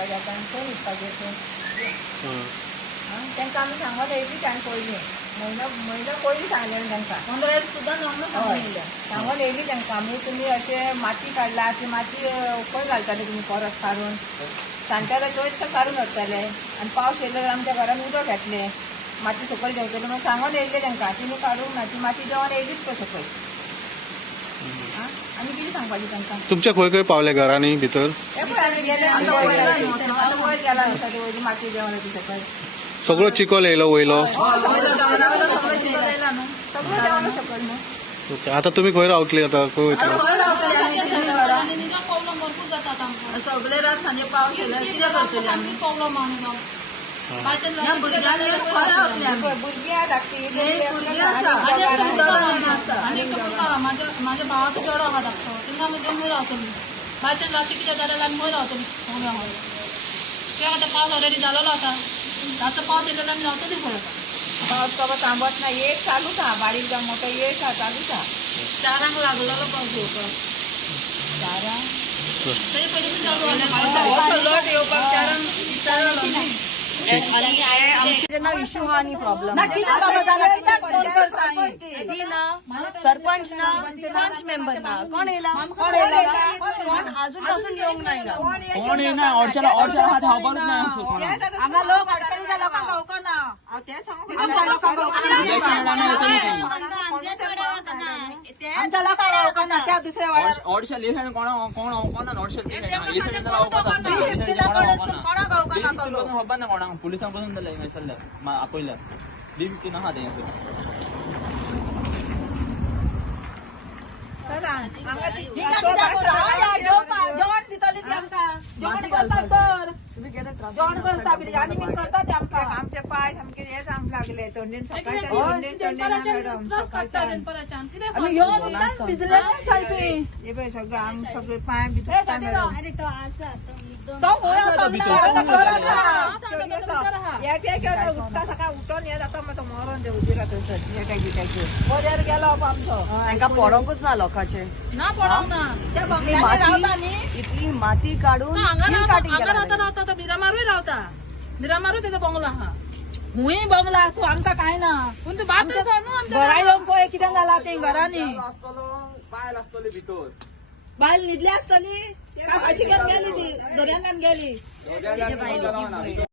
काडपाचें आतां खंय न्हिदपाचें तूं तांकां आमी सांगोन येयली टायम पयलीं म्हयनो पयलीं सांगलें तांकां 15 दीस सुद्दां हय सांगोन येयली तांकां आमी तुमी अशें माती काडला ती माती खंय घालताले तुमी परत काडून सांजच्या चोयस काडून व्हरताले आनी पावस येयलो जाल्यार आमच्या घरान उदक येतलें माती सकयल देंवतलें म्हण सांगोन येयलें तांकां तिणी काडूंक ना ती माती देंवन येयलीच पळय सकयल आनी कितें सांगपाचें तांकां तुमच्या खंय खंय पावले घरांनी भितर आमी गेले आतां वयर गेला नुस्ता ते वयली माती देंवन येता सकयल सगळो चिखल येयलो वयलो सगळें देंवलो सकयल न्हू ओके आता तुम्ही खंय रावतली आता खंय वयतली भरपूर जातात आमकां सगळे रात सांजे पावस येयल्यार कितें करतली आमी प्रॉब्लम आनी भुरगीं धाकटी माझ्या भावाचो चेडो आहा धाकटो तेन्ना आमी जमनी रावतली बायच्यान राती कितें जालें जाल्यार आमी खंय रावतली सगळ्या हय ते आतां पावस ऑलरेडी जालोलो आसा रातचो पावस येयलो जाल्यार आमी रावतली खंय आतां पावस बाबा थांबत ना एक चालूच आहा बारीक जावं मोठो एक आहा चालूच आहा 4 लागलेलो पावस येवपाक 4 तरी पयलींसून चालू आसा लट येवपाक 4 जेन्ना इश्यू हा न्ही प्रॉब्लम फोन करता सरपंच ना पंच मेंबर ना कोण येला कोण अजून पासून येवंक ना हिंगा कोण येना ऑडशाला हात खबरच नाही असो कोणाक हांगा लोक अडचणीच्या लोकांक गावकना आमच्या लोकांक गावकना त्या दुसऱ्या वाड्यार ऑडशा लेखन कोणा ऑडशा कोणाक गावकना खबर ना कोणाक पुलिसांक बसून जालें सल्ल्या आपयल्या D15 आहा तें जेवण दितली ती आमकां जेवण करतात तर जेवण करता बिली आनी बीन करता ते आमकां आमचे पाय सामके हे जावंक लागले थंडीन आमी येवन भिजले सारके हे पळय सगळे आम सगळे पांय भितर उठता सकाळ उठोन हे जाता मातसो मरून दे उजिरा थंयसर बऱ्यार गेलो आमचो तांकां पडोंकूच ना लोकांचे ना पडोंक ना त्या बंगल्याचेर रावता न्ही इतली माती काडून हांगा रावता तो मिरामारूय रावता मिरामारूय तेजो बंगलो आहा हुंय बंगला आसूं आमकां काय ना पूण तूं बात न्हू आमच्या घरा येवन पळय कितें जालां ते घरांनी बायल आसतली भितर बायल न्हिदली आसतली काय भाजी घेवन गेली ती दर्यान गेली